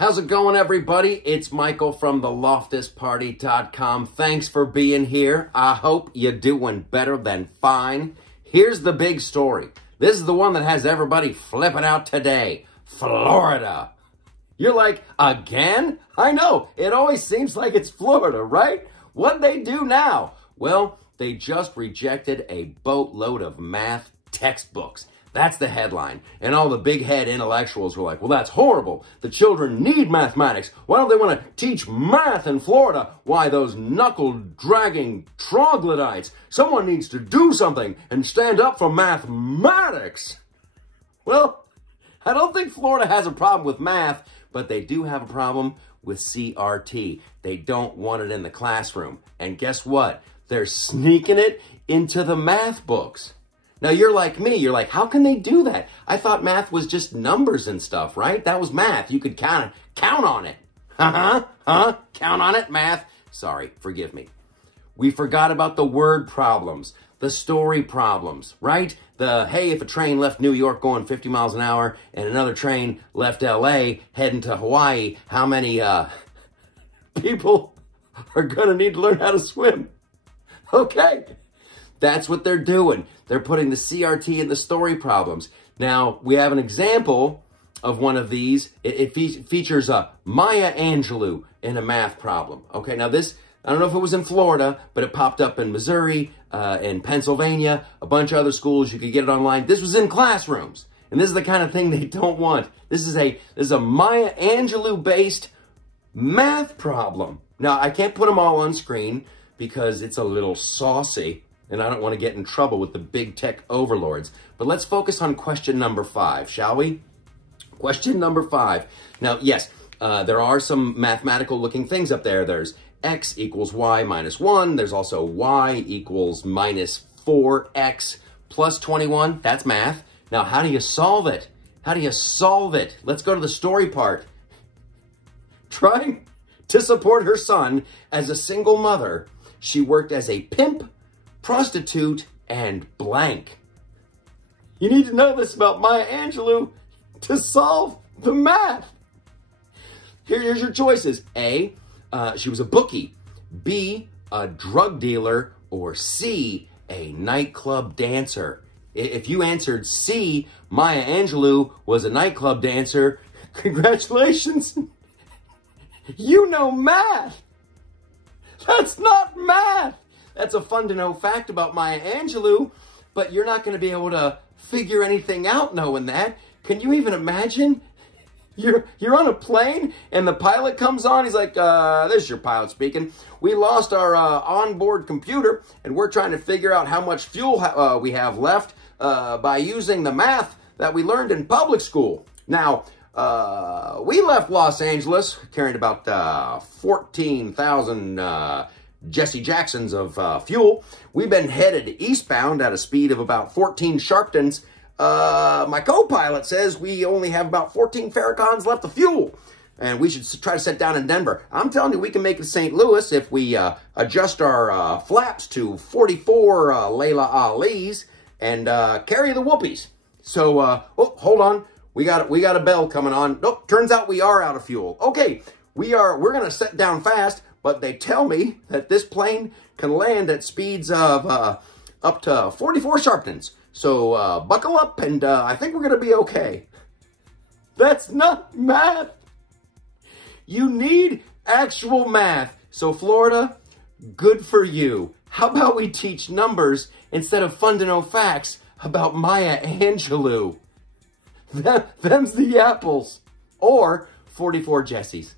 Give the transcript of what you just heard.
How's it going, everybody? It's Michael from the LoftusParty.com. Thanks for being here. I hope you're doing better than fine. Here's the big story. This is the one that has everybody flipping out today. Florida. You're like, again? I know, it always seems like it's Florida, right? What'd they do now? Well, they just rejected a boatload of math textbooks. That's the headline. And all the big head intellectuals were like, well, that's horrible. The children need mathematics. Why don't they want to teach math in Florida? Why, those knuckle-dragging troglodytes. Someone needs to do something and stand up for mathematics. Well, I don't think Florida has a problem with math, but they do have a problem with CRT. They don't want it in the classroom. And guess what? They're sneaking it into the math books. Now, you're like me. You're like, how can they do that? I thought math was just numbers and stuff, right? That was math. You could count on it. Count on it, math. Sorry, forgive me. We forgot about the word problems, the story problems, right? Hey, if a train left New York going 50 miles an hour and another train left L.A. heading to Hawaii, how many people are going to need to learn how to swim? Okay. That's what they're doing. They're putting the CRT in the story problems. Now, we have an example of one of these. It features Maya Angelou in a math problem. Okay, now this, I don't know if it was in Florida, but it popped up in Missouri, in Pennsylvania, a bunch of other schools. You could get it online. This was in classrooms. And this is the kind of thing they don't want. This is a Maya Angelou-based math problem. Now, I can't put them all on screen because it's a little saucy. And I don't want to get in trouble with the big tech overlords. But let's focus on question number 5, shall we? Question number 5. Now, yes, there are some mathematical-looking things up there. There's x equals y minus 1. There's also y equals minus 4x plus 21. That's math. Now, how do you solve it? How do you solve it? Let's go to the story part. Trying to support her son as a single mother, she worked as a pimp, prostitute, and blank. You need to know this about Maya Angelou to solve the math. Here's your choices. A, she was a bookie. B, a drug dealer. Or C, a nightclub dancer. If you answered C, Maya Angelou was a nightclub dancer, congratulations. You know math. That's not math. That's a fun to know fact about Maya Angelou, but you're not going to be able to figure anything out knowing that. Can you even imagine? You're on a plane and the pilot comes on. He's like, this is your pilot speaking. We lost our onboard computer and we're trying to figure out how much fuel we have left by using the math that we learned in public school. Now, we left Los Angeles carrying about 14,000 Jesse Jacksons of fuel. We've been headed eastbound at a speed of about 14 Sharptons. My co-pilot says we only have about 14 Farrakhan's left of fuel, and we should try to set down in Denver. I'm telling you, we can make it to St. Louis if we adjust our flaps to 44 Layla Ali's and carry the whoopies. So, oh, hold on. We got a bell coming on. Nope, turns out we are out of fuel. Okay, we're gonna set down fast. But they tell me that this plane can land at speeds of up to 44 Sharptons. So buckle up, and I think we're going to be okay. That's not math. You need actual math. So Florida, good for you. How about we teach numbers instead of fun-to-know facts about Maya Angelou? Them's the apples. Or 44 Jessies.